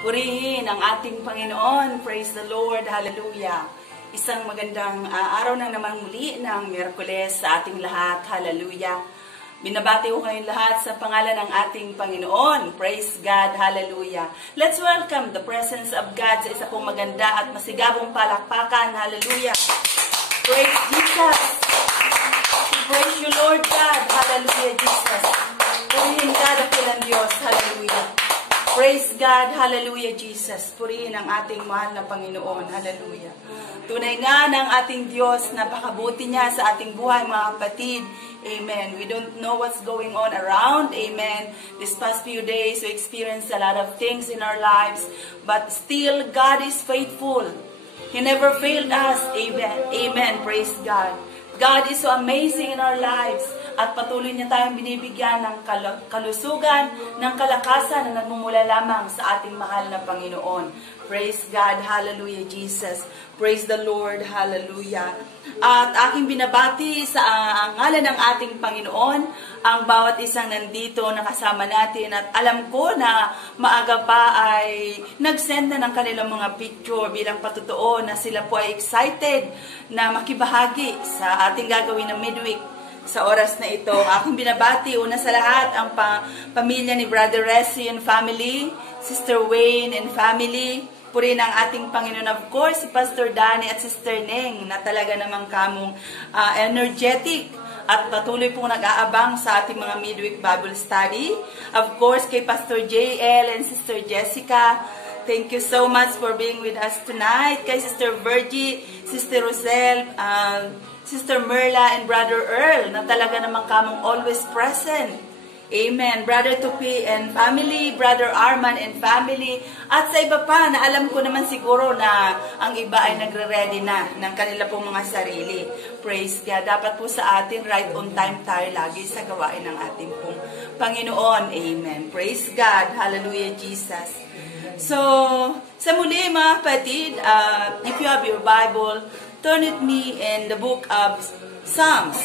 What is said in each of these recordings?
Purihin ang ating Panginoon. Praise the Lord. Hallelujah. Isang magandang araw na naman muli ng Miyerkules sa ating lahat. Hallelujah. Binabati ko kayong lahat sa pangalan ng ating Panginoon. Praise God. Hallelujah. Let's welcome the presence of God sa isa pong maganda at masigabong palakpakan. Hallelujah. Praise Jesus. Praise you, Lord God. Hallelujah, Jesus. Purihin ka, dakilang Diyos. Hallelujah. Praise God. Hallelujah, Jesus. Purihin ang ating mahal na Panginoon. Hallelujah. Tunay nga ng ating Diyos, napakabuti niya sa ating buhay, mga kapatid. Amen. We don't know what's going on around. Amen. This past few days, we experienced a lot of things in our lives. But still, God is faithful. He never failed us. Amen. Amen. Praise God. God is so amazing in our lives. At patuloy niya tayong binibigyan ng kalusugan, ng kalakasan na nagmumula lamang sa ating mahal na Panginoon. Praise God. Hallelujah, Jesus. Praise the Lord. Hallelujah. At aking binabati sa ngalan ng ating Panginoon, ang bawat isang nandito na kasama natin. At alam ko na maaga pa ay nag-send na ng kanilang mga picture bilang patotoo na sila po ay excited na makibahagi sa ating gagawin na midweek. Sa oras na ito, aking binabati una sa lahat ang pamilya ni Brother Resi and family, Sister Wayne and family. Purihin ang ating Panginoon, of course, si Pastor Danny at Sister Neng na talaga namang kamong energetic at patuloy pong nag-aabang sa ating mga midweek Bible study. Of course, kay Pastor JL and Sister Jessica, thank you so much for being with us tonight. Kay Sister Virgie, Sister Rosel, Sister Merla, and Brother Earl na talaga namang kamong always present. Amen. Brother Tupi and family, Brother Arman and family, at sa iba pa na alam ko naman siguro na ang iba ay nagre-ready na ng kanila pong mga sarili. Praise God. Dapat po sa atin, right on time tayo lagi sa gawain ng ating pong Panginoon. Amen. Praise God. Hallelujah, Jesus. So, sa muli mga kapatid, if you have your Bible, turn with me in the book of Psalms.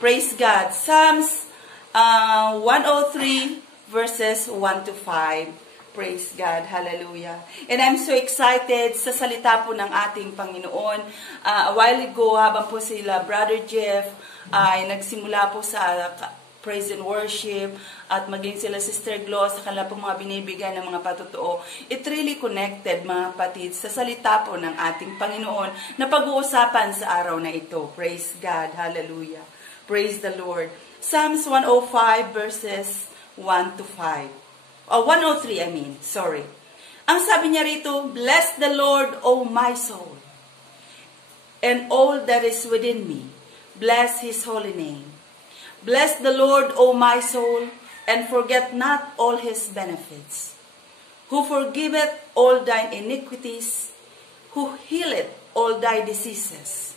Praise God. Psalms 103 verses 1 to 5. Praise God. Hallelujah. And I'm so excited sa salita po ng ating Panginoon. A while ago, habang po sila Brother Jeff ay nagsimula po sa praise and worship at maging sila Sister Glo sa kanila po mga binibigyan ng mga patotoo. It really connected, mga kapatid, sa salita po ng ating Panginoon na pag-uusapan sa araw na ito. Praise God. Hallelujah. Praise the Lord. Psalms 105 verses 1 to 5. 103, sorry. Ang sabi niya rito, "Bless the Lord, O my soul, and all that is within me. Bless His holy name. Bless the Lord, O my soul, and forget not all His benefits. Who forgiveth all thine iniquities, who healeth all thy diseases,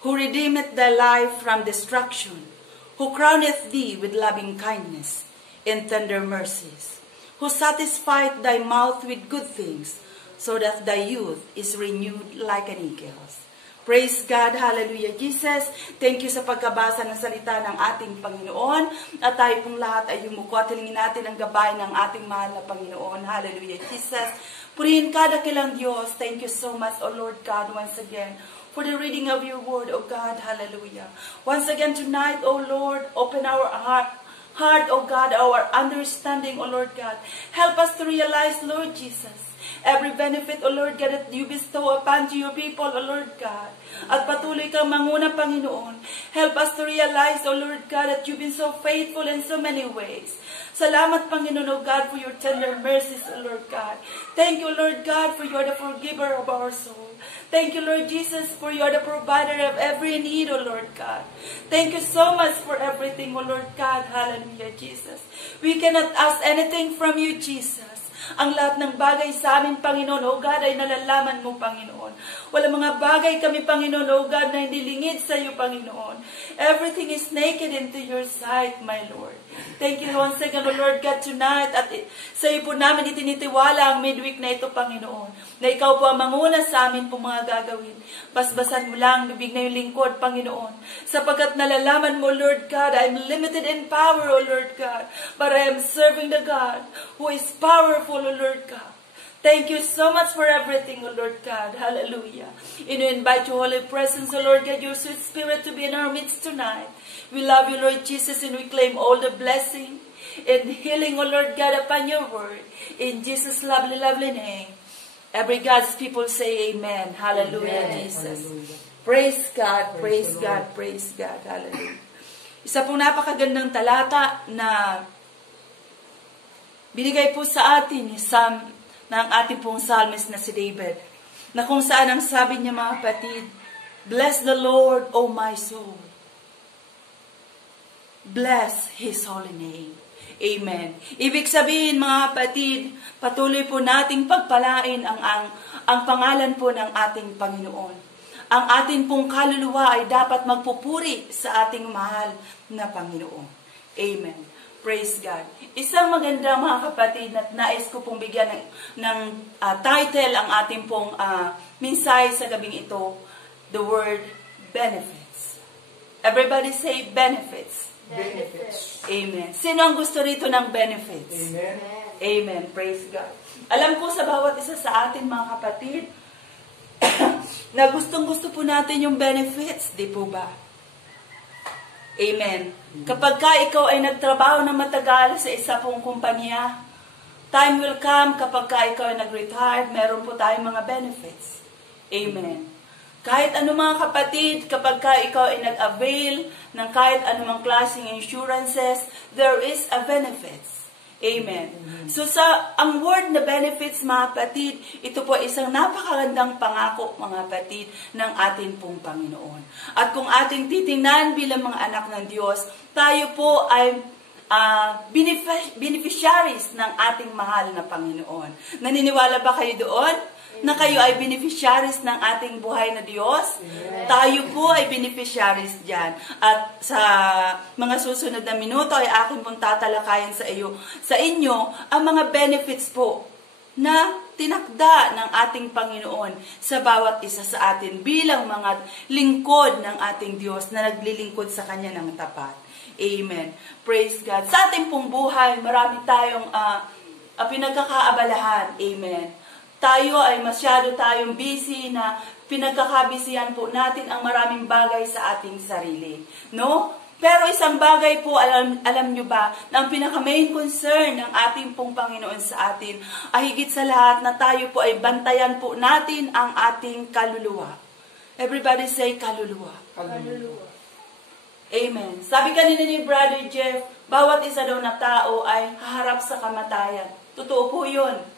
who redeemeth thy life from destruction, who crowneth thee with loving kindness and tender mercies, who satisfieth thy mouth with good things, so that thy youth is renewed like an eagle's." Praise God. Hallelujah, Jesus. Thank you sa pagkabasa ng salita ng ating Panginoon. At tayo pong lahat ay yumuko at hilingin natin ang gabay ng ating mahal na Panginoon. Hallelujah, Jesus. Purihin ka, dakilang Diyos. Thank you so much, O Lord God, once again, for the reading of your word, O God. Hallelujah. Once again tonight, O Lord, open our heart, O God, our understanding, O Lord God. Help us to realize, Lord Jesus, every benefit, O Lord God, that you bestow upon to your people, O Lord God. At patuloy kang manguna, Panginoon. Help us to realize, O Lord God, that you've been so faithful in so many ways. Salamat, Panginoon, O God, for your tender mercies, O Lord God. Thank you, Lord God, for you are the forgiver of our soul. Thank you, Lord Jesus, for you are the provider of every need, O Lord God. Thank you so much for everything, O Lord God. Hallelujah, Jesus. We cannot ask anything from you, Jesus. Ang lahat ng bagay sa amin, Panginoon, O God, ay nalalaman mo, Panginoon. Walang mga bagay kami, Panginoon, O God, na hindi lingid sa iyo, Panginoon. Everything is naked into your sight, my Lord. Thank you once again, O Lord God, tonight. At sa iyo po namin itinitiwala ang midweek na ito, Panginoon. Na ikaw po ang manguna sa amin po mga gagawin. Basbasan mo lang bibig na yung lingkod, Panginoon. Sapagkat nalalaman mo, Lord God, I'm limited in power, O Lord God. But I am serving the God who is powerful wonderful, O Lord God. Thank you so much for everything, O Lord God. Hallelujah. And we invite your holy presence, O Lord God, your sweet spirit to be in our midst tonight. We love you, Lord Jesus, and we claim all the blessing and healing, O Lord God, upon your word. In Jesus' lovely, lovely name. Every God's people say amen. Hallelujah, amen. Jesus. Hallelujah. Praise God, praise God, praise God. Hallelujah. Isa pong napakagandang talata na binigay po sa atin ni Psalm ng ating pong psalmist na si David, na kung saan ang sabi niya, mga kapatid, bless the Lord, O my soul. Bless His holy name. Amen. Ibig sabihin, mga kapatid, patuloy po nating pagpalain ang pangalan po ng ating Panginoon. Ang ating pong kaluluwa ay dapat magpupuri sa ating mahal na Panginoon. Amen. Praise God. Isang maganda, mga kapatid, na nais ko pong bigyan ng title ang ating pong mensahe sa gabing ito, the word benefits. Everybody say benefits. Benefits. Amen. Sino ang gusto rito ng benefits? Amen. Amen. Praise God. Alam ko sa bawat isa sa atin, mga kapatid, na gustong-gusto po natin yung benefits, di po ba? Amen. Kapag ka ikaw ay nagtrabaho na matagal sa isa pong kumpanya, time will come kapag ka ikaw ay nag-retire, meron po tayong mga benefits. Amen. Kahit ano, mga kapatid, kapag ka ikaw ay nag-avail ng kahit anumang klaseng insurances, there is a benefits. Amen. So ang word na benefits, mga kapatid, ito po isang napakagandang pangako, mga kapatid, ng atin pong Panginoon. At kung ating titingnan bilang mga anak ng Diyos, tayo po ay beneficiaries ng ating mahal na Panginoon. Naniniwala ba kayo doon? Na kayo ay beneficiaries ng ating buhay na Diyos? Amen. Tayo po ay beneficiaries dyan. At sa mga susunod na minuto ay aking pong tatalakayan sa inyo ang mga benefits po na tinakda ng ating Panginoon sa bawat isa sa atin bilang mga lingkod ng ating Diyos na naglilingkod sa Kanya ng tapat. Amen. Praise God. Sa ating pong buhay, marami tayong pinagkakaabalahan. Amen. Tayo ay masyado tayong busy na pinagkakabisihan po natin ang maraming bagay sa ating sarili. No? Pero isang bagay po, alam nyo ba, na ang pinaka-main concern ng ating pong Panginoon sa atin ay higit sa lahat na tayo po ay bantayan po natin ang ating kaluluwa. Everybody say kaluluwa. Kaluluwa. Amen. Sabi kanina ni Brother Jeff, bawat isa daw na tao ay haharap sa kamatayan. Totoo po yun.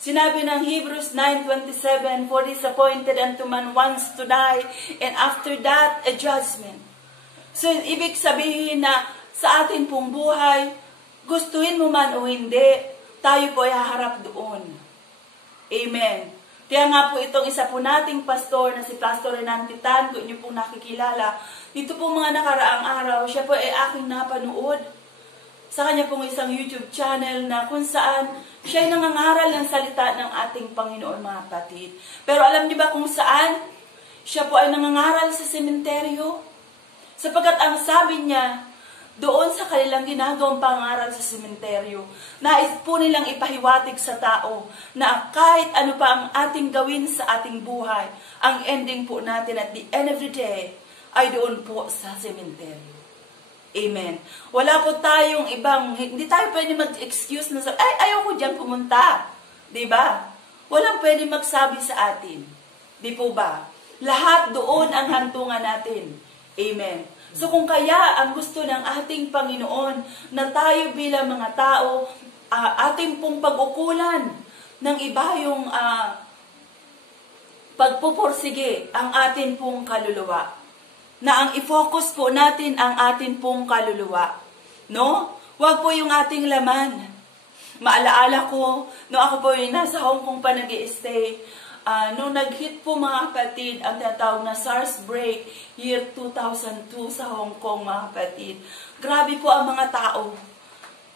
Sinabi ng Hebrews 9:27, for it is appointed unto man once to die, and after that, a judgment. So, ibig sabihin na sa atin pong buhay, gustuhin mo man o hindi, tayo po ay haharap doon. Amen. Kaya nga po itong isa po nating pastor na si Pastor Renan Titan, kung inyo pong nakikilala, dito po mga nakaraang araw, siya po ay aking napanood sa kanya pong isang YouTube channel na kung saan siya ay nangangaral ng salita ng ating Panginoon, mga kapatid. Pero alam niyo ba kung saan? Siya po ay nangangaral sa sementeryo. Sapagkat ang sabi niya, doon sa kanilang ginagawang pangaral sa sementeryo, nais po nilang ipahiwatig sa tao na kahit ano pa ang ating gawin sa ating buhay, ang ending po natin at the end of the day ay doon po sa sementeryo. Amen. Wala po tayong ibang, hindi tayo pwede mag-excuse na ayaw ko dyan pumunta. Diba? Walang pwede magsabi sa atin. Di po ba? Lahat doon ang hantungan natin. Amen. So kung kaya ang gusto ng ating Panginoon na tayo bilang mga tao, ating pong pag-ukulan ng iba yung pagpupursige ang atin pong kaluluwa. Na ang i-focus po natin ang atin pong kaluluwa. No? Huwag po yung ating laman. Maalaala ko, no ako po yung nasa Hong Kong pa nag-i-stay, nung nag-hit po, mga kapatid, ang tinatawag na SARS break, year 2002 sa Hong Kong, mga kapatid. Grabe po ang mga tao.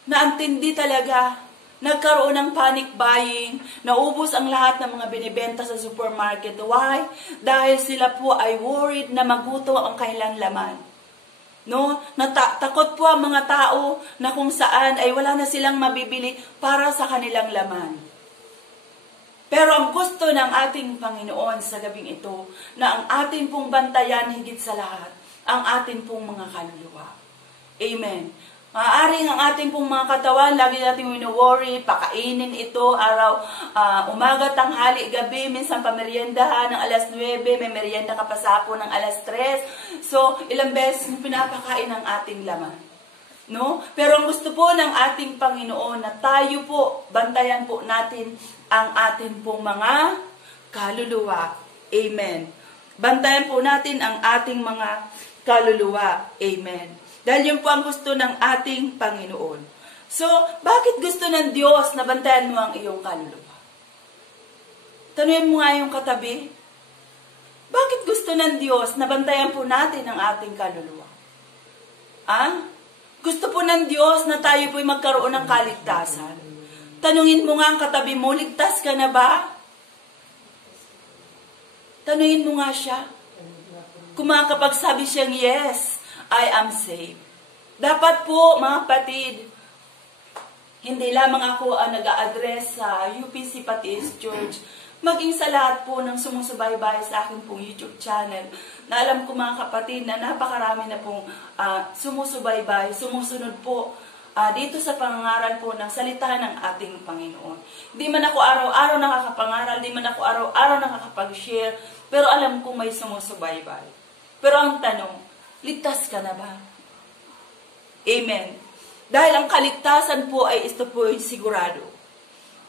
Naantindi talaga. Nagkaroon ng panic buying, naubos ang lahat ng mga binibenta sa supermarket. Why? Dahil sila po ay worried na maguto ang kailang laman. No? Takot po ang mga tao na kung saan ay wala na silang mabibili para sa kanilang laman. Pero ang gusto ng ating Panginoon sa gabing ito, na ang ating pong bantayan higit sa lahat, ang ating pong mga kaluluwa. Amen. Maaaring ang ating pong mga katawan, lagi natin wino-worry, pakainin ito, araw, umaga, tanghali, gabi, minsan pameriendahan ng alas 9, may merienda ka pa sa hapon ng alas 3. So, ilang beses pinapakain ang ating laman. No? Pero ang gusto po ng ating Panginoon na tayo po, bantayan po natin ang ating pong mga kaluluwa. Amen. Bantayan po natin ang ating mga kaluluwa. Amen. Dahil yun po ang gusto ng ating Panginoon. So, bakit gusto ng Diyos na bantayan mo ang iyong kaluluwa? Tanungin mo nga yung katabi. Bakit gusto ng Diyos na bantayan po natin ang ating kaluluwa? Gusto po ng Diyos na tayo po'y magkaroon ng kaligtasan. Tanungin mo nga ang katabi mo, ligtas ka na ba? Tanungin mo nga siya. Kung makakapagsabi siyang, yes, I am saved. Dapat po, mga kapatid, hindi lamang ako ang nag-a-address sa UPC Baptist Church, maging sa lahat po ng sumusubaybay sa aking pong YouTube channel, na alam ko mga kapatid na napakarami na pong sumusubaybay, sumusunod po dito sa pangangaral po ng salita ng ating Panginoon. Hindi man ako araw-araw nakakapangaral, hindi man ako araw-araw nakakapag-share, pero alam ko may sumusubaybay. Pero ang tanong, ligtas ka na ba? Amen. Dahil ang kaligtasan po ay ito po ay sigurado.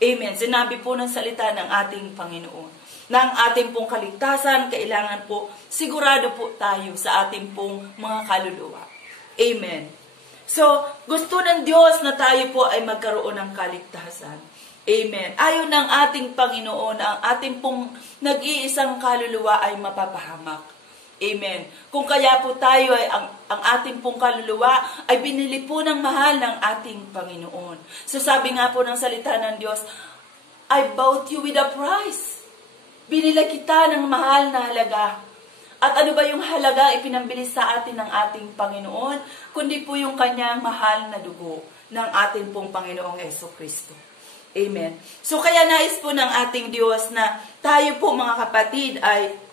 Amen. Sinabi po ng salita ng ating Panginoon na ang ating pong kaligtasan, kailangan po sigurado po tayo sa ating pong mga kaluluwa. Amen. So, gusto ng Diyos na tayo po ay magkaroon ng kaligtasan. Amen. Ayon ng ating Panginoon, ang ating pong nag-iisang kaluluwa ay mapapahamak. Amen. Kung kaya po tayo ay ang ating pong kaluluwa ay binili po ng mahal ng ating Panginoon. So sabi nga po ng salita ng Diyos, I bought you with a price. Binili kita ng mahal na halaga. At ano ba yung halaga ipinambili sa atin ng ating Panginoon? Kundi po yung kanyang mahal na dugo ng ating pong Panginoong Jesucristo. Amen. So kaya nais po ng ating Diyos na tayo po mga kapatid ay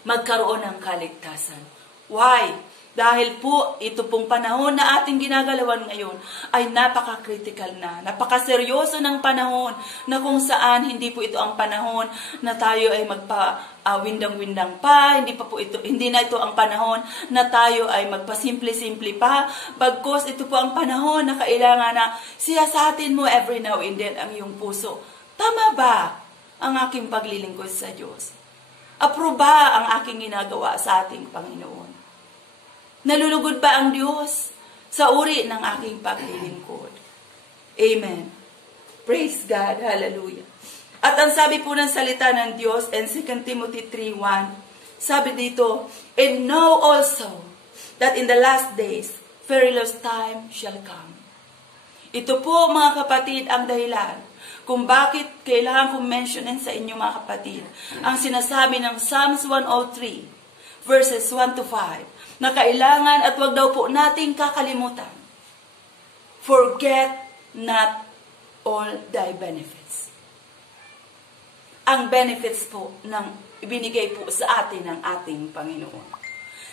magkaroon ng kaligtasan. Why? Dahil po ito pong panahon na ating ginagalawan ngayon ay napaka-critical na, napaka-seryoso ng panahon na kung saan hindi po ito ang panahon na tayo ay magpa-windang-windang pa, hindi na ito ang panahon na tayo ay magpa-simple-simple pa, bagkos ito po ang panahon na kailangan na siyasatin mo every now and then ang iyong puso. Tama ba ang aking paglilingkod sa Diyos? Aproba ang aking ginagawa sa ating Panginoon? Nalulugod ba ang Diyos sa uri ng aking paglilingkod? Amen. Praise God. Hallelujah. At ang sabi po ng salita ng Diyos in 2 Timothy 3:1, sabi dito, and know also that in the last days, perilous time shall come. Ito po mga kapatid ang dahilan kung bakit kailangan kong mentionin sa inyo mga kapatid ang sinasabi ng Psalms 103 verses 1 to 5 na kailangan at wag daw po nating kakalimutan. Forget not all thy benefits. Ang benefits po ng ibinigay po sa atin ng ating Panginoon.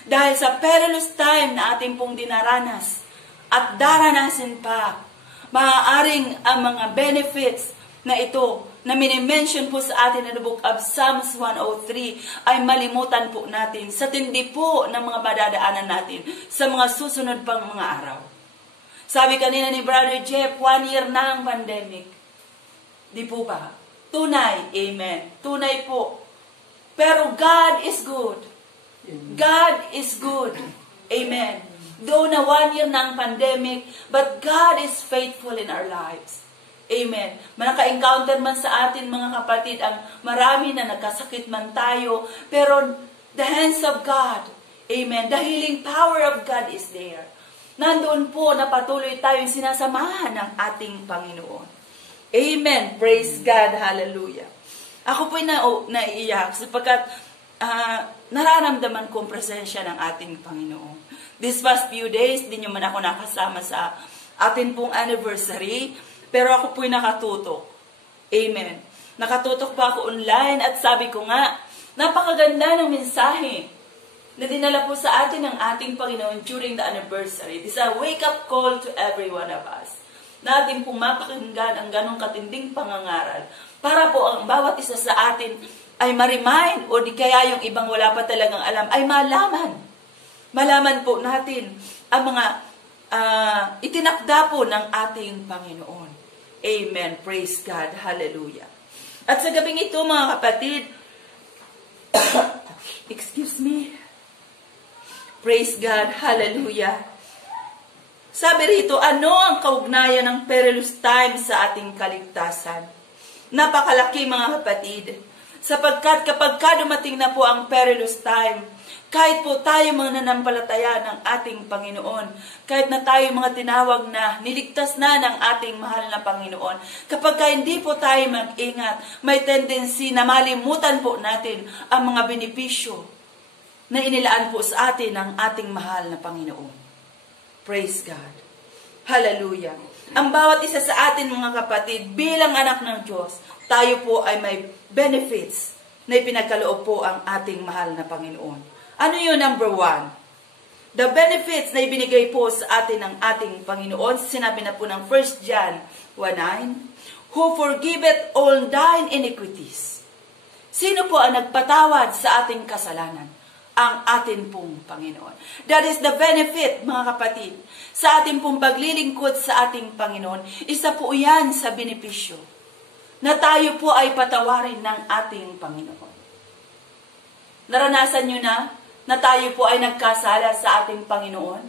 Dahil sa perilous time na ating pong dinaranas at daranasin pa, maaaring ang mga benefits na ito, na minimension po sa atin in the book of Psalms 103, ay malimutan po natin sa tindi po ng mga madadaanan natin sa mga susunod pang mga araw. Sabi kanina ni Brother Jeff, 1 year na ang pandemic. Di po ba? Tunay. Amen. Tunay po. Pero God is good. God is good. Amen. Though na 1 year na ang pandemic, but God is faithful in our lives. Amen. Naka-encounter man sa atin mga kapatid ang marami na nagkasakit man tayo, pero the hands of God, amen, the healing power of God is there. Nandoon po na patuloy tayong sinasamahan ng ating Panginoon. Amen. Praise God. Hallelujah. Ako po'y naiiyak sapagkat nararamdaman ko ang presensya ng ating Panginoon. This past few days, di nyo man ako nakasama sa atin pong anniversary, pero ako po'y nakatutok. Amen. Nakatutok pa ako online at sabi ko nga, napakaganda ng mensahe na dinala po sa atin ng ating Panginoon during the anniversary. This is a wake-up call to every one of us. Natin pong mapakinggan ang ganong katinding pangangaral para po ang bawat isa sa atin ay ma-remind o di kaya yung ibang wala pa talagang alam ay malaman. Malaman po natin ang mga itinakda po ng ating Panginoon. Amen. Praise God. Hallelujah. At sa gabing ito mga kapatid, excuse me. Praise God. Hallelujah. Sabi rito, ano ang kaugnayan ng perilous time sa ating kaligtasan? Napakalaki mga kapatid. Sapagkat kapag dumating na po ang perilous time, kahit po tayo mga nanampalataya ng ating Panginoon, kahit na tayo mga tinawag na niligtas na ng ating mahal na Panginoon, kapag hindi po tayo mag-ingat, may tendency na malimutan po natin ang mga benepisyo na inilaan po sa atin ng ating mahal na Panginoon. Praise God. Hallelujah. Ang bawat isa sa atin mga kapatid, bilang anak ng Diyos, tayo po ay may benefits na ipinagkaloob po ang ating mahal na Panginoon. Ano yun? Number 1. The benefits na ibinigay po sa atin ng ating Panginoon, sinabi na po ng 1 John 1:9, who forgiveth all thine iniquities. Sino po ang nagpatawad sa ating kasalanan? Ang atin pong Panginoon. That is the benefit, mga kapatid. Sa ating pong paglilingkod sa ating Panginoon, isa po yan sa benepisyo na tayo po ay patawarin ng ating Panginoon. Naranasan nyo na tayo po ay nagkasala sa ating Panginoon?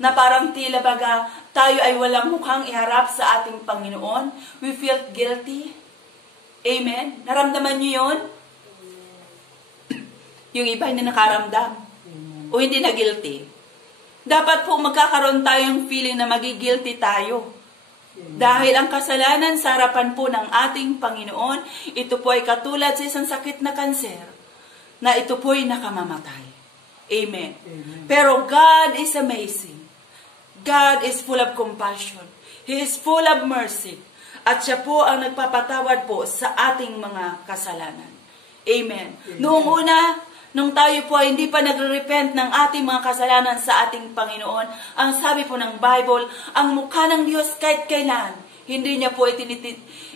Na parang tila baga tayo ay walang mukhang iharap sa ating Panginoon? We feel guilty? Amen? Naramdaman nyo yun? Yung iba hindi nakaramdam o hindi na guilty. Dapat po magkakaroon tayong feeling na magigilty tayo. Dahil ang kasalanan sa harapan po ng ating Panginoon, ito po ay katulad sa isang sakit na kanser, na ito po ay nakamamatay. Amen. Pero God is amazing. God is full of compassion. He is full of mercy. At siya po ang nagpapatawad po sa ating mga kasalanan. Amen. Noong una, nung tayo po ay hindi pa nagre-repent ng ating mga kasalanan sa ating Panginoon, ang sabi po ng Bible, ang mukha ng Diyos kahit kailan, hindi niya po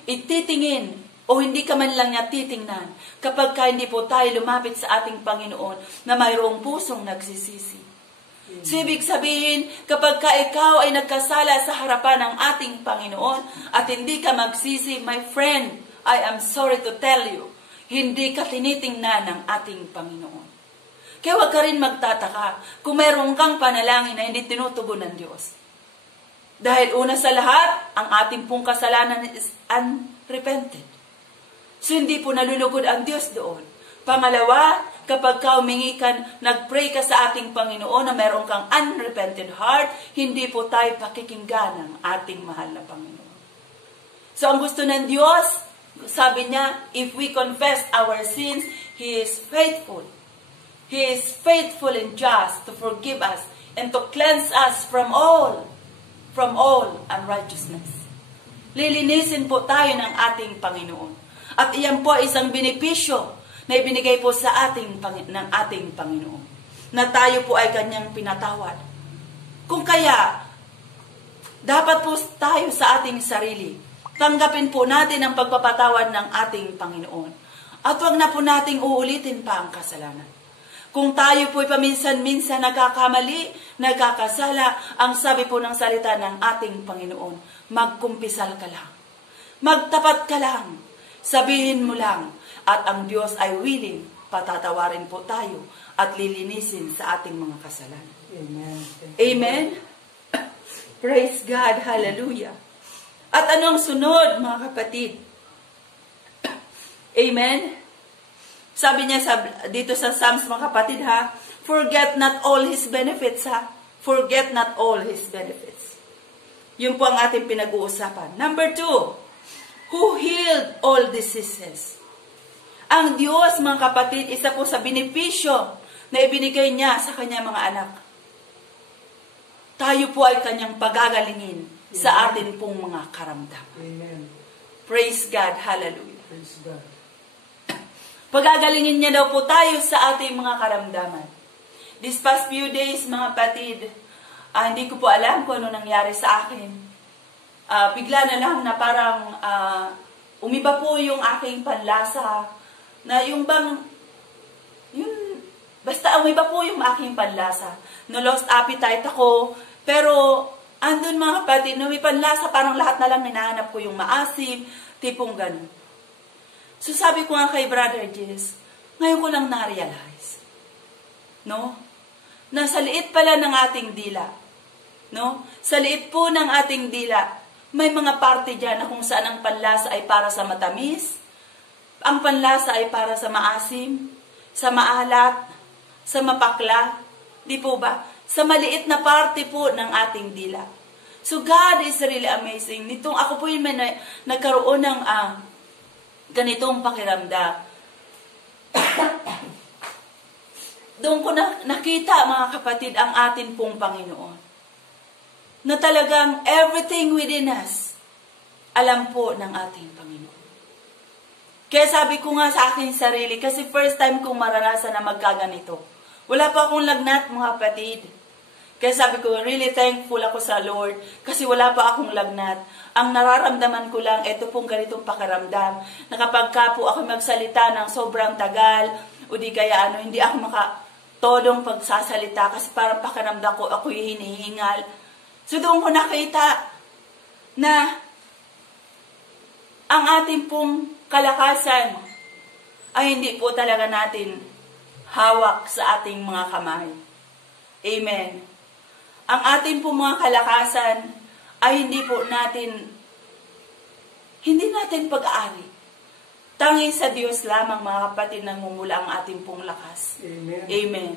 ititingin o hindi ka man lang niya titingnan kapag hindi po tayo lumapit sa ating Panginoon na mayroong pusong nagsisisi. So, ibig sabihin, kapag ikaw ay nagkasala sa harapan ng ating Panginoon at hindi ka magsisi, my friend, I am sorry to tell you, hindi ka tinitingnan ng ating Panginoon. Kaya huwag ka rin magtataka kung mayroon kang panalangin na hindi tinutugon ng Diyos. Dahil una sa lahat, ang ating pong kasalanan is unrepented. So hindi po nalulugod ang Diyos doon. Pangalawa, kapag ka humingi ka, nag-pray ka sa ating Panginoon na mayroon kang unrepented heart, hindi po tayo pakikinggan ng ating mahal na Panginoon. So ang gusto ng Diyos, sabi niya, if we confess our sins, He is faithful. He is faithful and just to forgive us and to cleanse us from all unrighteousness. Lilinisin po tayo ng ating Panginoon. At iyan po ay isang benepisyo na ibinigay po sa ng ating Panginoon. Na tayo po ay kanyang pinatawad. Kung kaya, dapat po tayo sa ating sarili, tanggapin po natin ang pagpapatawad ng ating Panginoon. At huwag na po nating uulitin pa ang kasalanan. Kung tayo po'y paminsan-minsan nagkakamali, nagkakasala, ang sabi po ng salita ng ating Panginoon, magkumpisal ka lang. Magtapat ka lang. Sabihin mo lang. At ang Diyos ay willing, patatawarin po tayo at lilinisin sa ating mga kasalanan. Amen. Amen? Praise God. Hallelujah. At anong sunod, mga kapatid? Amen? Sabi niya dito sa Psalms, mga kapatid, ha? Forget not all His benefits, ha? Forget not all His benefits. Yun po ang ating pinag-uusapan. Number 2, who healed all diseases? Ang Diyos, mga kapatid, isa po sa benepisyo na ibinigay niya sa kanyang mga anak. tayo po ay kanyang pagagalingin sa atin pong mga karamdaman. Amen. Praise God. Hallelujah. Praise God. Pagagalingin niya daw po tayo sa ating mga karamdaman. This past few days, mga kapatid, hindi ko po alam kung ano nangyari sa akin. Bigla na lang na parang umiba po yung aking panlasa. Na yung bang, basta umiba po yung aking panlasa. No, lost appetite ako. Pero, andun mga kapatid, no, may panlasa, parang lahat na lang hinahanap ko yung maasim, tipong ganun. So sabi ko nga kay Brother Jess, ngayon ko lang na-realize, no? Na sa liit pala ng ating dila, no? Sa liit po ng ating dila, may mga parte dyan na kung saan ang panlasa ay para sa matamis, ang panlasa ay para sa maasim, sa maalat, sa mapakla, di po ba? Sa maliit na parte po ng ating dila. So God is really amazing. Nitong ako po yung nagkaroon ng ganitong pakiramdam. Doon ko nakita, mga kapatid, ang atin pong Panginoon. Na talagang everything within us, alam po ng ating Panginoon. Kaya sabi ko nga sa aking sarili, kasi first time kong maranasan na magkaganito. Wala pa akong lagnat, mga kapatid. Kaya sabi ko, really thankful ako sa Lord kasi wala pa akong lagnat. Ang nararamdaman ko lang, ito pong ganitong pakiramdam, na kapag ka po ako magsalita ng sobrang tagal, o di kaya hindi ako makatodong pagsasalita kasi parang pakiramdam ko, ako'y hinihingal. So doon ko nakita na ang ating pong kalakasan ay hindi po talaga natin hawak sa ating mga kamay. Amen. Ang ating po mga kalakasan ay hindi natin pag-aari. Tanging sa Diyos lamang, mga kapatid, nangmumula ang ating pong lakas. Amen. Amen.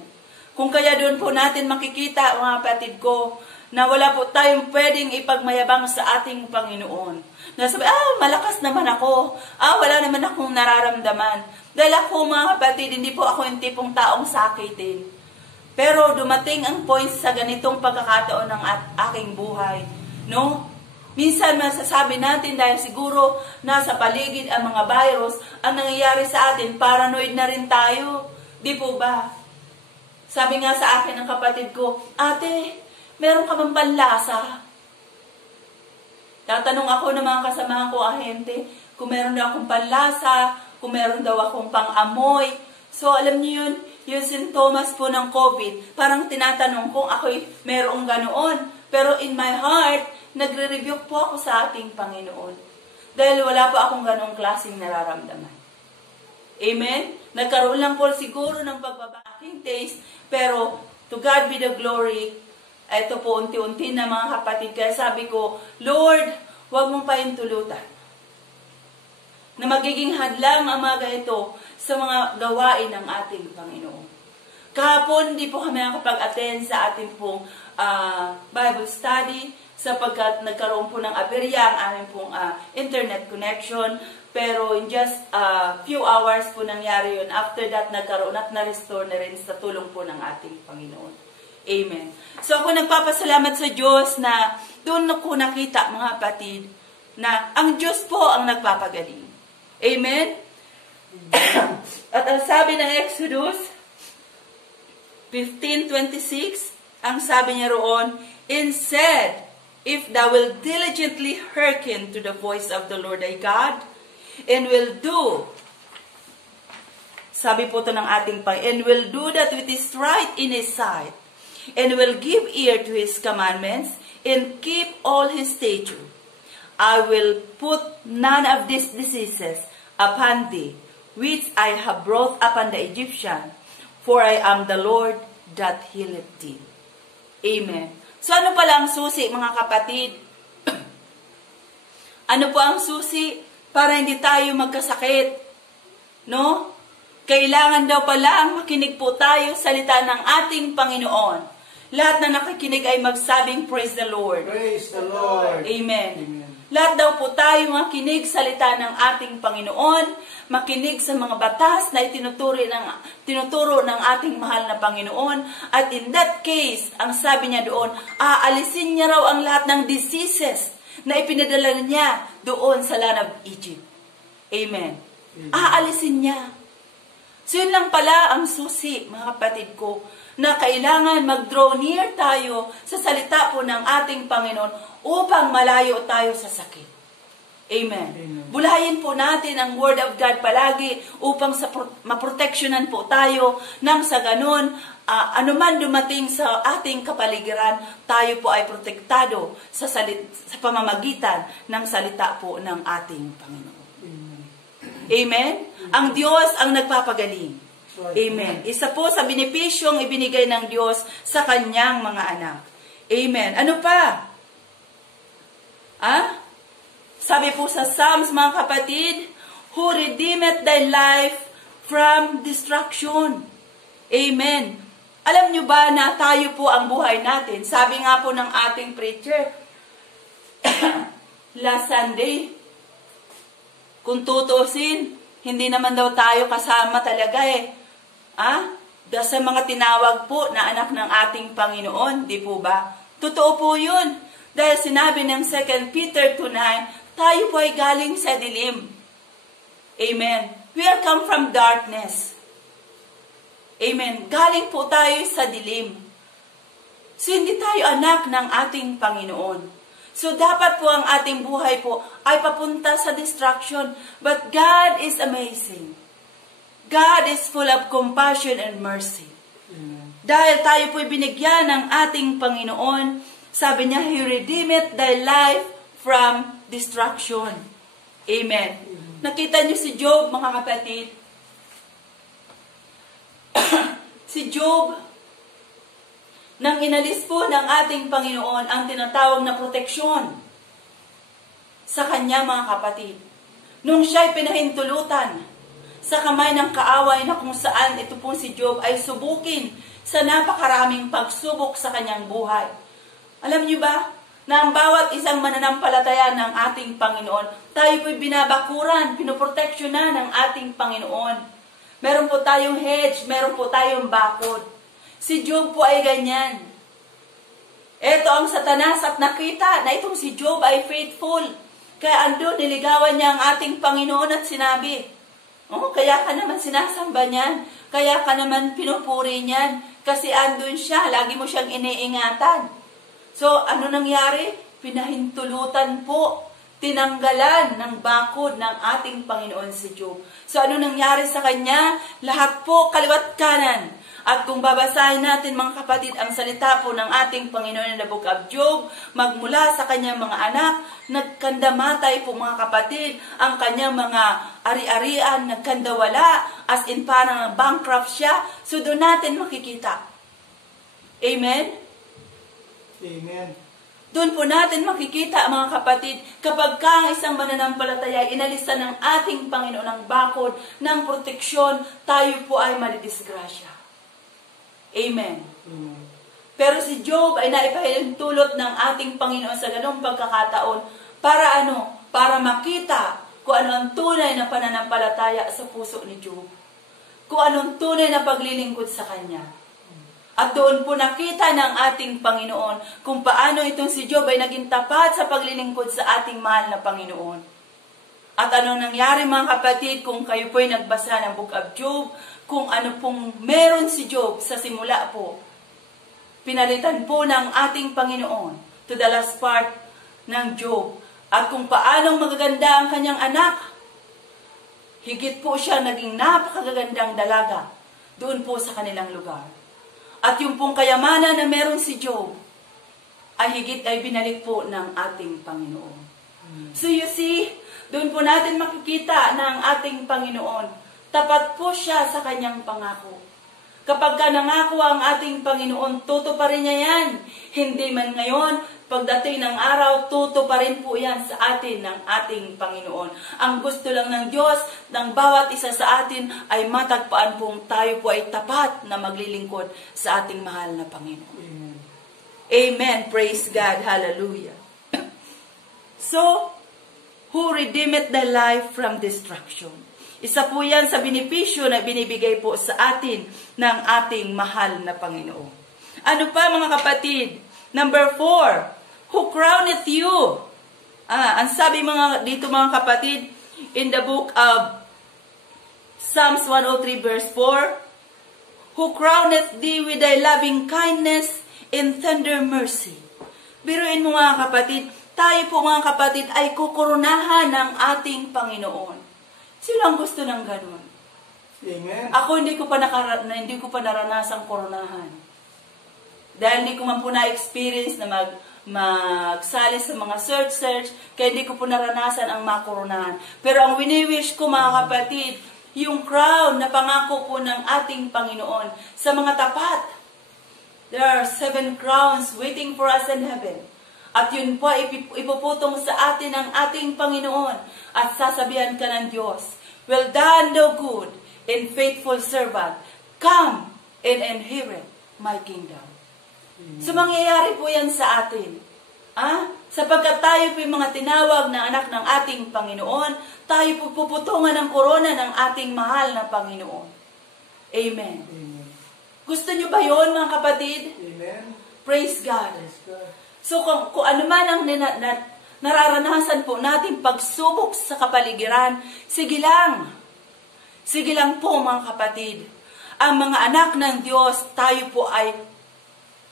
Kung kaya doon po natin makikita, mga kapatid ko, na wala po tayong pwedeng ipagmayabang sa ating Panginoon. Na sabi, malakas naman ako. Wala naman akong nararamdaman. Dahil ako, mga kapatid, hindi po ako yung tipong taong sakitin. Pero dumating ang point sa ganitong pagkakataon ng aking buhay, no? Minsan masasabi natin dahil siguro nasa paligid ang mga virus, ang nangyayari sa atin, paranoid na rin tayo. Di po ba? Sabi nga sa akin ng kapatid ko, ate, meron ka bang panlasa? Tatanong ako ng mga kasamahan ko, ahente, kung meron daw akong panlasa, kung meron daw akong pang-amoy. So alam niyo yun, yung sintomas po ng COVID, parang tinatanong kung ako'y merong ganoon. Pero in my heart, nagre-rebuke po ako sa ating Panginoon. Dahil wala po akong ganong klaseng nararamdaman. Amen? Nagkaroon lang po siguro ng pagbabaking taste, pero to God be the glory. Ito po unti-unti na mga kapatid. Kaya sabi ko, Lord, huwag mong paintulutan na magiging hadlang ang mga ganito sa mga gawain ng ating Panginoon. Kahapon, hindi po kami nakapag-attend sa ating pong Bible study sapagkat nagkaroon po ng aberya ang aming pong internet connection. Pero in just few hours po nangyari yun. After that, nagkaroon at na-restore na rin sa tulong po ng ating Panginoon. Amen. So ako nagpapasalamat sa Diyos na doon ko nakita, mga kapatid, na ang Diyos po ang nagpapagaling. Amen? At ang sabi ng Exodus 15:26, ang sabi niya roon, instead, if thou will diligently hearken to the voice of the Lord thy God, and will do, sabi po ito ng ating Panginoon, and will do that which is right in His sight, and will give ear to His commandments, and keep all His statutes, I will put none of these diseases upon thee, which I have brought upon the Egyptian, for I am the Lord that healeth thee. Amen. So ano pala ang susi, mga kapatid? Ano po ang susi para hindi tayo magkasakit? No? Kailangan daw pala makinig po tayo sa salita ng ating Panginoon. Lahat na nakikinig ay magsabing, praise the Lord. Praise the Lord. Amen. Amen. Lahat daw po tayo makinig salita ng ating Panginoon, makinig sa mga batas na tinuturo ng ating mahal na Panginoon. At in that case, ang sabi niya doon, aalisin niya raw ang lahat ng diseases na ipinadala niya doon sa land of Egypt. Amen. Aalisin niya. So yun lang pala ang susi, mga kapatid ko, na kailangan mag-draw near tayo sa salita po ng ating Panginoon upang malayo tayo sa sakit. Amen. Amen. Bulayin po natin ang Word of God palagi upang maproteksyonan po tayo nang sa ganun, anuman dumating sa ating kapaligiran, tayo po ay protektado sa pamamagitan ng salita po ng ating Panginoon. Amen. Amen? Ang Diyos ang nagpapagaling. Amen. Isa po sa benepisyong ibinigay ng Diyos sa kanyang mga anak. Amen. Ano pa? Sabi po sa Psalms, mga kapatid, who redeemed thy life from destruction. Amen. Alam nyo ba na tayo po ang buhay natin? Sabi nga po ng ating preacher, last Sunday, kung tutusin, hindi naman daw tayo kasama talaga sa mga tinawag po na anak ng ating Panginoon, di po ba? Totoo po yun. Dahil sinabi ng 2 Peter 2:9, tayo po ay galing sa dilim. Amen. We are come from darkness. Amen. Galing po tayo sa dilim. So, hindi tayo anak ng ating Panginoon. So, dapat po ang ating buhay po ay papunta sa destruction. But God is amazing. God is full of compassion and mercy. Dahil tayo po'y binigyan ng ating Panginoon, sabi niya, He redeemed thy life from destruction. Amen. Nakita niyo si Job, mga kapatid? Si Job, nang inalis po ng ating Panginoon ang tinatawag na proteksyon sa kanya, mga kapatid. Nung siya'y pinahintulutan sa kamay ng kaaway na kung saan ito pong si Job ay subukin sa napakaraming pagsubok sa kanyang buhay. Alam niyo ba, na ang bawat isang mananampalataya ng ating Panginoon, tayo po'y binabakuran, pinoproteksyonan ng ating Panginoon. Meron po tayong hedge, meron po tayong bakod. Si Job po ay ganyan. Ito ang Satanas at nakita na itong si Job ay faithful. Kaya andun, niligawan niya ang ating Panginoon at sinabi, kaya ka naman sinasamba niyan. Kaya ka naman pinupuri niyan. Kasi andun siya. Lagi mo siyang iniingatan. So, ano nangyari? Pinahintulutan po. Tinanggalan ng bakod ng ating Panginoon si Job. So, ano nangyari sa kanya? Lahat po kaliwat kanan. At kung babasahin natin, mga kapatid, ang salita po ng ating Panginoon in the book of Job, magmula sa kanyang mga anak, nagkandamatay po, mga kapatid, ang kanyang mga ari-arian, nagkandawala, as in parang bankrupt siya. So doon natin makikita. Amen? Amen. Doon po natin makikita, mga kapatid, kapag ka ang isang mananampalataya, inalisan ng ating Panginoon ng bakod, ng proteksyon, tayo po ay madidisgrasya. Amen. Pero si Job ay naipahintulot ng ating Panginoon sa ganong pagkakataon para Para makita kung ano ang tunay na pananampalataya sa puso ni Job. Kung anong tunay na paglilingkod sa Kanya. At doon po nakita ng ating Panginoon kung paano itong si Job ay naging tapat sa paglilingkod sa ating mahal na Panginoon. At anong nangyari, mga kapatid, kung kayo po'y nagbasa ng Book of Job, kung ano pong meron si Job sa simula po, pinalitan po ng ating Panginoon to the last part ng Job. At kung paanong magaganda ang kanyang anak, higit po siya naging napakagandang dalaga doon po sa kanilang lugar. At yung pong kayamanan na meron si Job, ay higit ay binalik po ng ating Panginoon. So you see, doon po natin makikita na ang ating Panginoon, tapat po siya sa kanyang pangako. Kapag ka nangako ang ating Panginoon, tutuparin niya yan. Hindi man ngayon, pagdating ng araw, tutuparin po yan sa atin ng ating Panginoon. Ang gusto lang ng Diyos, ng bawat isa sa atin, ay matagpaan pong tayo po ay tapat na maglilingkod sa ating mahal na Panginoon. Amen. Amen. Praise God. Hallelujah. So, who redeemeth thy life from destruction. Isa po yan sa benepisyo na binibigay po sa atin ng ating mahal na Panginoon. Ano pa mga kapatid? Number 4, who crowneth you? Ang sabi dito mga kapatid, in the book of Psalms 103 verse 4, who crowneth thee with thy loving kindness and tender mercy. Biruin mo mga kapatid, tayo po mga kapatid ay kukurunahan ng ating Panginoon. Sino ang gusto ng ganun? Amen. Ako hindi ko pa naranasang koronahan. Dahil hindi ko man po na-experience na magsali sa mga search, kaya hindi ko po naranasan ang makoronahan. Pero ang wini-wish ko mga kapatid, yung crown na pangako po ng ating Panginoon sa mga tapat. There are 7 crowns waiting for us in heaven. At yun po, ipuputong sa atin ng ating Panginoon. At sasabihan ka ng Diyos, well done, thou good and faithful servant. Come and inherit my kingdom. So mangyayari po yan sa atin. Sapagkat tayo po yung mga tinawag na anak ng ating Panginoon, tayo po puputungan ng korona ng ating mahal na Panginoon. Amen. Amen. Gusto nyo ba yun mga kapatid? Amen. Praise God. Praise God. So kung ano man ang nararanasan po natin pagsubok sa kapaligiran, sige lang. Sige lang po mga kapatid. Ang mga anak ng Diyos, tayo po ay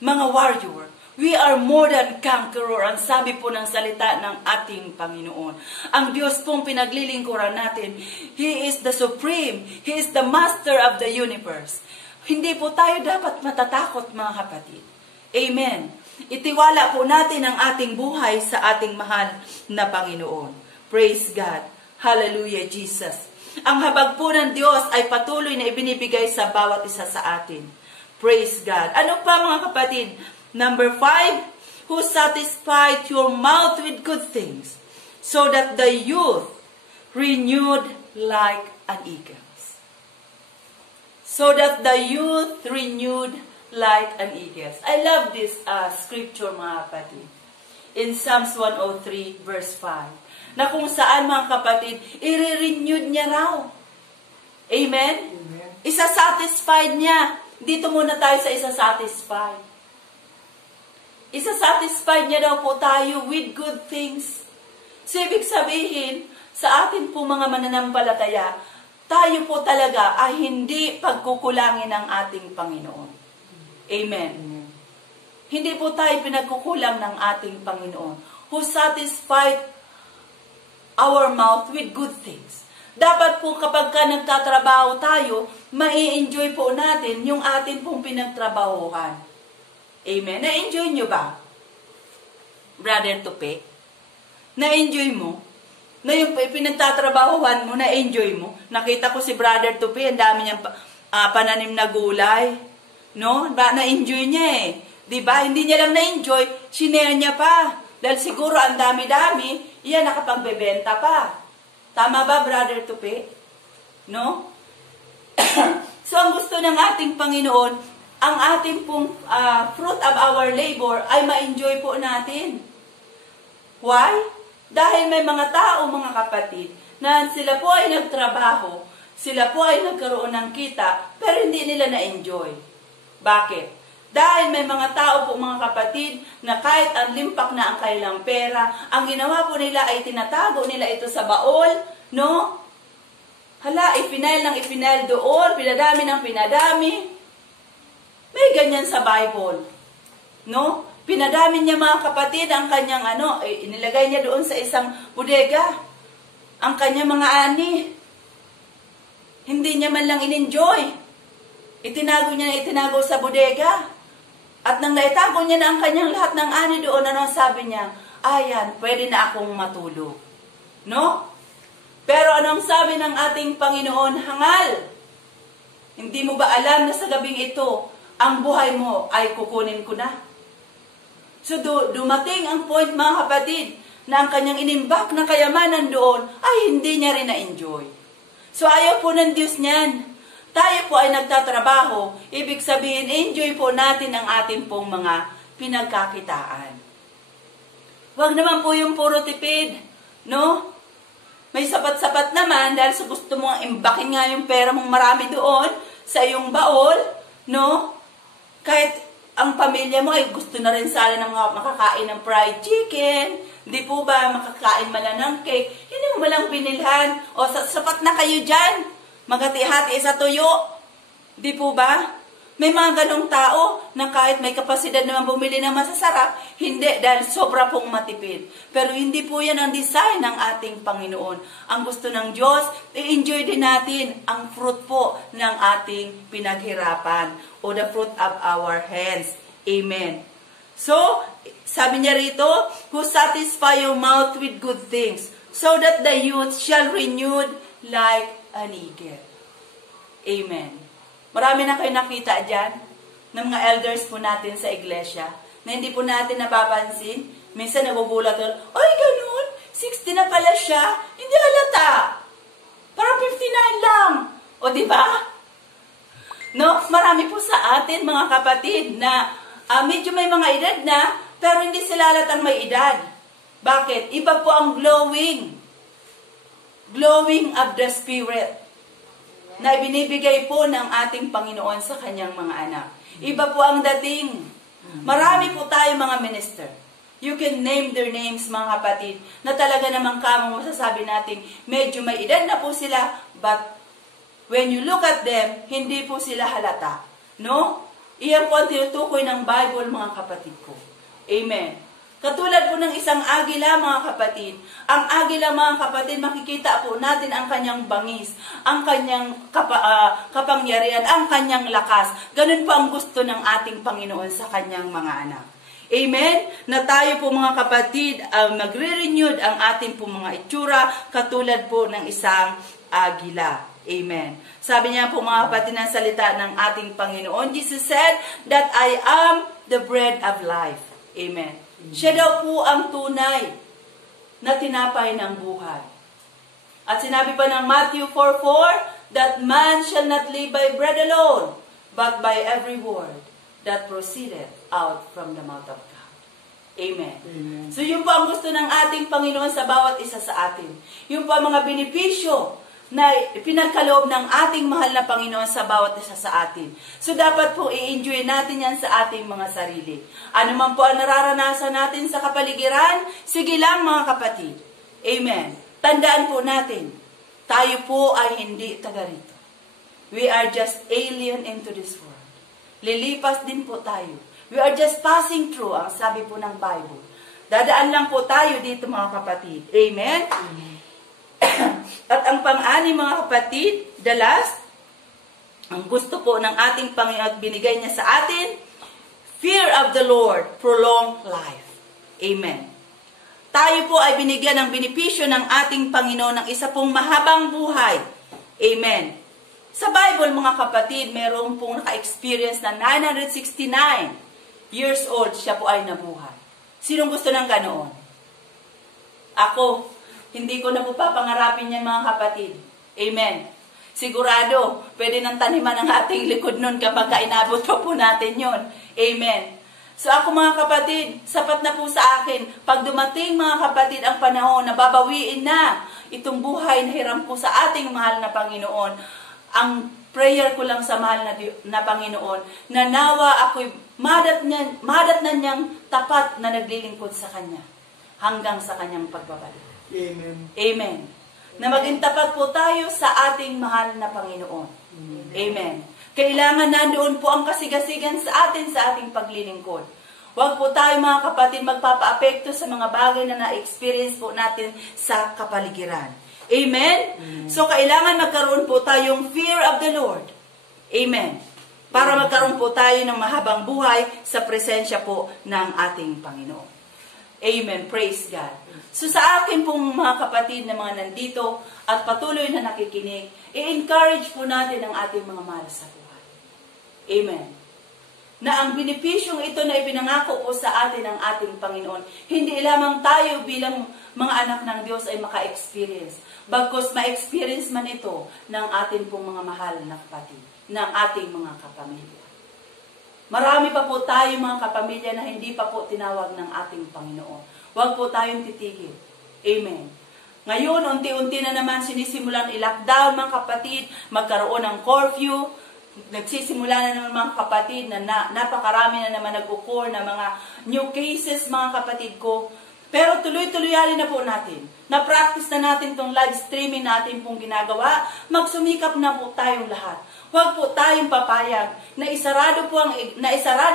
mga warrior. We are more than conqueror. Ang sabi po ng salita ng ating Panginoon. Ang Diyos pong pinaglilingkuran natin, He is the supreme. He is the master of the universe. Hindi po tayo dapat matatakot mga kapatid. Amen. Itiwala po natin ang ating buhay sa ating mahal na Panginoon. Praise God. Hallelujah, Jesus. Ang habag po ng Diyos ay patuloy na ibinibigay sa bawat isa sa atin. Praise God. Ano pa mga kapatid? Number 5, who satisfied your mouth with good things, so that the youth renewed like an eagle. So that the youth renewed like an eagle. I love this scripture mga kapatid. In Psalms 103 verse 5. Na kung saan mga kapatid, i-renewed niya raw. Amen? Amen. Isa-satisfied niya. Dito muna tayo sa isa-satisfied. Isa-satisfied niya daw po tayo with good things. So, ibig sabihin, sa atin po mga mananampalataya, tayo po talaga ay hindi pagkukulangin ng ating Panginoon. Amen. Amen. Hindi po tayo pinagkukulang ng ating Panginoon, who satisfied our mouth with good things. Dapat po kapag ka nagtatrabaho tayo, mai-enjoy po natin yung ating pong pinagtrabahuhan. Amen. Na-enjoy nyo ba? Brother Tupe? Na-enjoy mo? Na yung pinagtatrabahuhan mo, na-enjoy mo? Nakita ko si Brother Tupe, ang dami niyang pananim na gulay. No? Na-enjoy niya eh. Diba? Hindi niya lang na-enjoy, sinare niya pa. Dahil siguro ang dami-dami, iyan nakapagbebenta pa. Tama ba, Brother Tupe? No? So, ang gusto ng ating Panginoon, ang ating pong fruit of our labor ay ma-enjoy po natin. Why? Dahil may mga tao, mga kapatid, na sila po ay nagtrabaho, sila po ay nagkaroon ng kita, pero hindi nila na-enjoy. Bakit? Dahil may mga tao po, mga kapatid, na kahit ang limpak na ang kailang pera, ang ginawa po nila ay tinatago nila ito sa baol, no? Hala, ipinail ng ipinail doon, pinadami ng pinadami. May ganyan sa Bible, no? Pinadami niya mga kapatid ang kanyang inilagay niya doon sa isang bodega. Ang kanyang mga ani. Hindi niya man lang in-enjoy. Itinago sa bodega. At nang naitago niya na ang kanyang lahat ng ani doon, sabi niya? Ayan, pwede na akong matulog. No? Pero anong sabi ng ating Panginoon? Hangal. Hindi mo ba alam na sa gabing ito, ang buhay mo ay kukunin ko na? So dumating ang point mga kapatid, na ang kanyang inimbak na kayamanan doon, ay hindi niya rin na-enjoy. So ayaw po ng Diyos niyan. Tayo po ay nagtatrabaho, ibig sabihin, enjoy po natin ang ating pong mga pinagkakitaan. Huwag naman po yung puro tipid, no? may sapat-sapat naman dahil sa gusto mong imbakin nga yung pera mong marami doon sa iyong baol, no? Kahit ang pamilya mo ay gusto na rin sana ng makakain ng fried chicken, di po ba makakain man lang ng cake, hindi mo malang binilhan, o sapat na kayo dyan, maghati-hati sa tuyo, di po ba? May mga ganong tao na kahit may kapasidad naman bumili ng masasarap, hindi dahil sobra pong matipid. Pero hindi po yan ang design ng ating Panginoon. Ang gusto ng Diyos, i-enjoy din natin ang fruit po ng ating pinaghirapan o the fruit of our hands. Amen. So, sabi niya rito, who satisfy your mouth with good things, so that the youth shall renewed like an eagle. Amen. Marami na kayo nakita dyan ng mga elders po natin sa iglesia na hindi po natin napapansin. Minsan nagugulat doon, ay ganun, 60 na pala siya, hindi halata. Parang 59 lang. O di ba? No, marami po sa atin mga kapatid na medyo may mga edad na, pero hindi sila halatang may edad. Bakit? Iba po ang glowing. Glowing of the Spirit na ibinibigay po ng ating Panginoon sa kanyang mga anak. Iba po ang dating. Marami po tayo mga minister. You can name their names mga kapatid, na talaga namang kamong masasabi natin, medyo may edad na po sila, but when you look at them, hindi po sila halata. No? Iyan po ang tinutukoy ng Bible mga kapatid ko. Amen. Katulad po ng isang agila, mga kapatid. Ang agila, mga kapatid, makikita po natin ang kanyang bangis, ang kanyang kapangyarihan, ang kanyang lakas. Ganun po ang gusto ng ating Panginoon sa kanyang mga anak. Amen? Na tayo po, mga kapatid, magre-renewed ang ating po mga itsura, katulad po ng isang agila. Amen. Sabi niya po, mga kapatid, ng salita ng ating Panginoon, Jesus said that I am the bread of life. Amen. Siya daw po ang tunay na tinapay ng buhay. At sinabi pa ng Matthew 4:4, that man shall not live by bread alone, but by every word that proceeded out from the mouth of God. Amen. Amen. So yun po ang gusto ng ating Panginoon sa bawat isa sa atin. Yun po ang mga benepisyo na pinagkaloob ng ating mahal na Panginoon sa bawat isa sa atin. So dapat po i-enjoy natin yan sa ating mga sarili. Ano man po ang nararanasan natin sa kapaligiran, sige lang mga kapatid. Amen. Tandaan po natin, tayo po ay hindi taga rito. We are just alien into this world. Lilipas din po tayo. We are just passing through, ang sabi po ng Bible. Dadaan lang po tayo dito mga kapatid. Amen? Amen. At ang pang-anim mga kapatid, the last, ang gusto po ng ating Panginoon at binigay niya sa atin, fear of the Lord, prolong life. Amen. Tayo po ay binigyan ng benepisyo ng ating Panginoon ng isa pong mahabang buhay. Amen. Sa Bible mga kapatid, mayroon pong naka-experience na 969 years old siya po ay nabuhay. Sinong gusto ng ganoon? Ako. Hindi ko na po papangarapin yan mga kapatid. Amen. Sigurado, pwede nang taniman ang ating likod nun kapag inabot po natin yon. Amen. So ako mga kapatid, sapat na po sa akin. Pag dumating mga kapatid ang panahon na babawiin na itong buhay na hiram po sa ating mahal na Panginoon, ang prayer ko lang sa mahal na Panginoon, na nawa ako'y madat na niyang tapat na naglilingkod sa Kanya hanggang sa Kanyang pagbabalik. Amen. Amen. Na maging tapat po tayo sa ating mahal na Panginoon. Amen. Kailangan nandoon po ang kasigasigan sa ating paglilingkod. Huwag po tayo mga kapatid magpapa-apekto sa mga bagay na na-experience po natin sa kapaligiran. Amen? So kailangan magkaroon po tayong fear of the Lord. Amen. Para magkaroon po tayo ng mahabang buhay sa presensya po ng ating Panginoon. Amen. Praise God. So sa akin pong mga kapatid na mga nandito at patuloy na nakikinig, i-encourage po natin ang ating mga mahal sa buhay. Amen. Na ang benepisyong ito na ipinangako po sa atin ng ating Panginoon, hindi lamang tayo bilang mga anak ng Diyos ay maka-experience. Bagkus ma-experience man ito ng ating pong mga mahal na kapatid, ng ating mga kapamilya. Marami pa po tayo mga kapamilya na hindi pa po tinawag ng ating Panginoon. Huwag po tayong titigil. Amen. Ngayon, unti-unti na naman sinisimulan i-lockdown mga kapatid, magkaroon ng curfew. Nagsisimula na naman mga kapatid na napakarami na naman nag-occur na mga new cases mga kapatid ko. Pero tuloy-tuloy na po natin. Na-practice na natin itong live streaming natin pong ginagawa. Magsumikap na po tayong lahat. Huwag po tayong papayag na isarado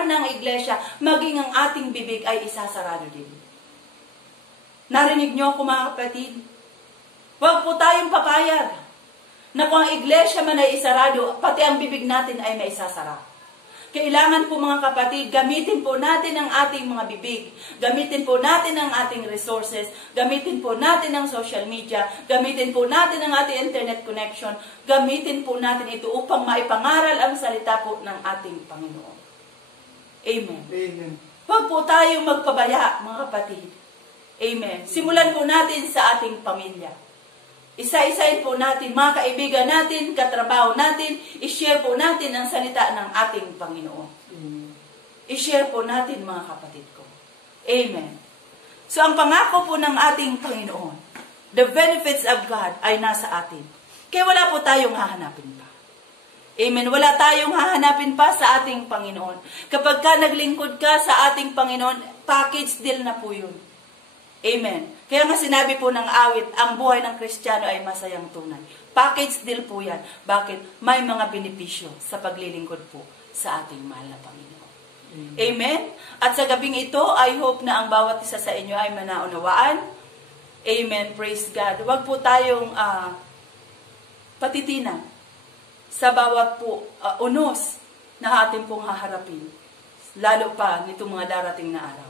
ng iglesia, maging ang ating bibig ay isasarado din. Narinig niyo ako mga kapatid? Huwag po tayong papayag na kung ang iglesia man ay isarado, pati ang bibig natin ay maisasara. Kailangan po mga kapatid, gamitin po natin ang ating mga bibig. Gamitin po natin ang ating resources. Gamitin po natin ang social media. Gamitin po natin ang ating internet connection. Gamitin po natin ito upang maipangaral ang salita po ng ating Panginoon. Amen. Amen. Huwag po tayong magpabaya mga kapatid. Amen. Simulan po natin sa ating pamilya. Isa-isahin po natin, mga kaibigan natin, katrabaho natin, i-share po natin ang salita ng ating Panginoon. I-share po natin mga kapatid ko. Amen. So ang pangako po ng ating Panginoon, the benefits of God ay nasa atin. Kaya wala po tayong hahanapin pa. Amen. Wala tayong hahanapin pa sa ating Panginoon. Kapag ka naglingkod ka sa ating Panginoon, package deal na po yun. Amen. Kaya nga sinabi po ng awit, ang buhay ng Kristiyano ay masayang tunay. Package deal po yan. Bakit? May mga benepisyo sa paglilingkod po sa ating mahal na Panginoon. Amen. At sa gabing ito, I hope na ang bawat isa sa inyo ay manaunawaan. Amen. Praise God. Huwag po tayong patitinan sa bawat po unos na ating pong haharapin. Lalo pa nitong mga darating na araw.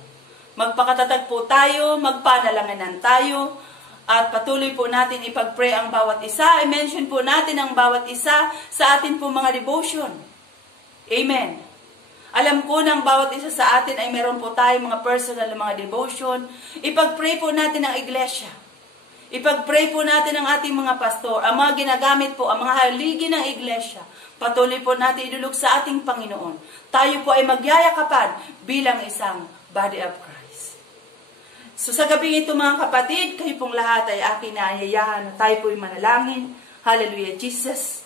Magpakatatag po tayo, magpanalanganan tayo, at patuloy po natin ipag-pray ang bawat isa. I-mention po natin ang bawat isa sa atin po mga devotion. Amen. Alam ko na ang bawat isa sa atin ay meron po tayong mga personal na mga devotion. Ipag-pray po natin ang iglesia. Ipag-pray po natin ang ating mga pastor, ang mga ginagamit po, ang mga haligi ng iglesia. Patuloy po natin idulog sa ating Panginoon. Tayo po ay magyayakapan bilang isang body of Christ. So sa gabi ito mga kapatid, kayo pong lahat ay akin na ayayahan na tayo po'y manalangin. Hallelujah, Jesus.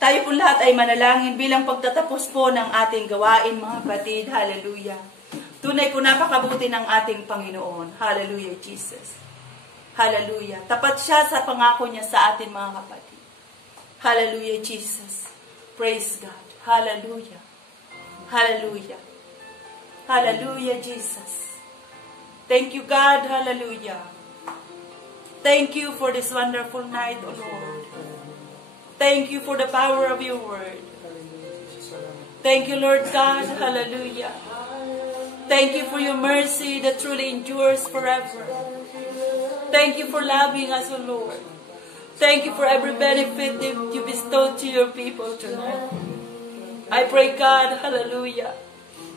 Tayo pong lahat ay manalangin bilang pagtatapos po ng ating gawain mga kapatid. Hallelujah. Tunay po napakabuti ng ating Panginoon. Hallelujah, Jesus. Hallelujah. Tapat siya sa pangako niya sa atin mga kapatid. Hallelujah, Jesus. Praise God. Hallelujah. Hallelujah. Hallelujah, Jesus. Thank you, God. Hallelujah. Thank you for this wonderful night, O Lord. Thank you for the power of your word. Thank you, Lord God. Hallelujah. Thank you for your mercy that truly endures forever. Thank you for loving us, O Lord. Thank you for every benefit that you bestowed to your people tonight. I pray, God, hallelujah,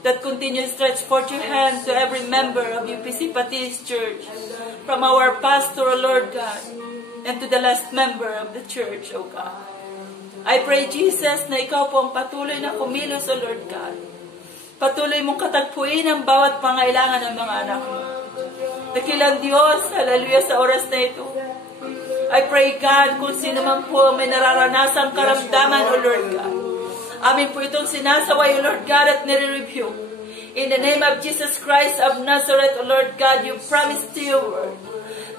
that continue to stretch forth your hand to every member of UPC Patis Church, from our pastor, Lord God, and to the last member of the church, O God. I pray, Jesus, na ikaw po ang patuloy na kumilos, O Lord God. Patuloy mong katagpuin ang bawat pangailangan ng mga anak mo. Dakilang Diyos, hallelujah, sa oras na ito. I pray, God, kung sino man po may nararanasang karamdaman, O Lord God. Amin po itong sinasaway, O Lord God, at nire-review. In the name of Jesus Christ of Nazareth, O Lord God, you promised to your word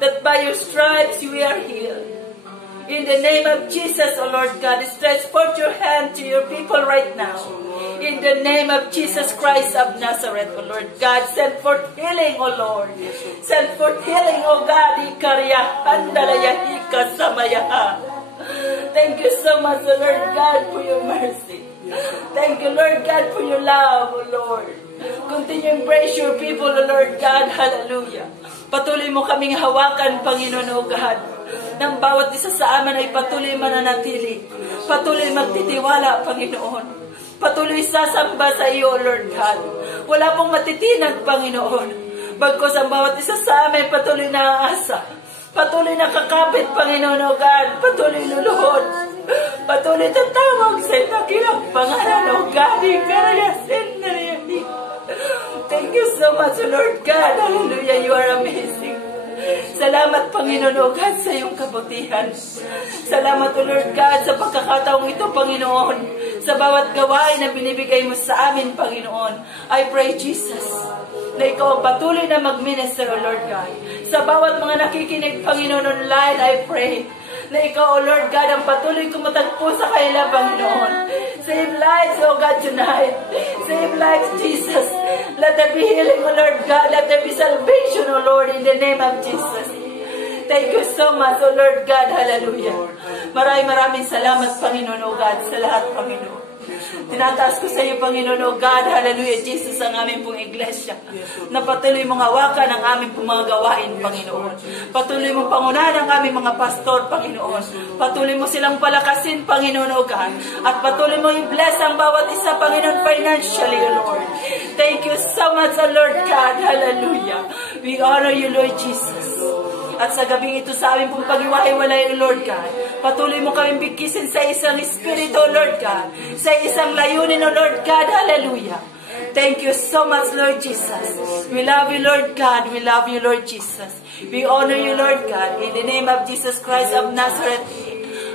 that by your stripes we are healed. In the name of Jesus, O Lord God, stretch forth your hand to your people right now. In the name of Jesus Christ of Nazareth, O Lord God, send forth healing, O Lord. Send forth healing, O God. Ikarya, handalaya, ikasamaya. Thank you so much, O Lord God, for your mercy. Thank you, Lord God, for your love, O Lord. Continue to embrace your people, O Lord God. Hallelujah. Patuloy mo kaming hawakan, Panginoon, O God. Nang bawat isa sa amin ay patuloy mananatili. Patuloy magtitiwala, Panginoon. Patuloy sasamba sa iyo, O Lord God. Wala pong matitinag, Panginoon. Bagkos ang bawat isa sa amin patuloy na aasa. Patuloy nakakapit, Panginoon, O God. Patuloy luluhod. Patuloy tatawag sa nakilang pangalan, O God. Thank you so much, Lord God. Hallelujah. You are amazing. Salamat, Panginoon, O God, sa iyong kabutihan. Salamat, O Lord God, sa pagkakataong ito, Panginoon, sa bawat gawain na binibigay mo sa amin, Panginoon. I pray, Jesus, na ikaw ang patuloy na mag-minister, O Lord God. Sa bawat mga nakikinig, Panginoon, online, I pray na ikaw, O Lord God, ang patuloy kumatagpo sa kanila, Panginoon. Save lives, O God, tonight. Save lives, Jesus. Let there be healing, O Lord God. Let there be salvation, O Lord, in the name of Jesus. Thank you so much, O Lord God. Hallelujah. Maraming salamat, Panginoon, O God, sa lahat, Panginoon. Tinataas ko sa iyo, Panginoon, O God, hallelujah, Jesus, ang aming pong iglesia. Na patuloy mong hawakan ang aming pong mga gawain, Panginoon. Patuloy mong pangunahan ang aming mga pastor, Panginoon. Patuloy mo silang palakasin, Panginoon, O God. At patuloy mo i-bless ang bawat isa, Panginoon, financially, O Lord. Thank you so much, O Lord God, hallelujah. We honor you, Lord Jesus. At sa gabing ito sa aming pong pag-iwahiwalay, Lord God, patuloy mo kaming bigkisin sa isang Espiritu, Lord God, sa isang layunin, O Lord God, hallelujah. Thank you so much, Lord Jesus. We love you, Lord God. We love you, Lord Jesus. We honor you, Lord God, in the name of Jesus Christ of Nazareth.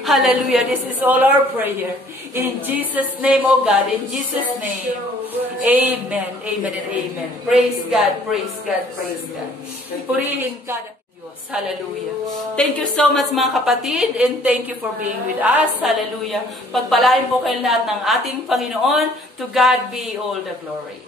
Hallelujah. This is all our prayer. In Jesus' name, O God, in Jesus' name. Amen, amen, and amen. Praise God, praise God, praise God. Purihin ka. Hallelujah. Thank you so much, mga kapatid, and thank you for being with us. Hallelujah. Pagpalain po kayo lahat ng ating Panginoon. To God be all the glory.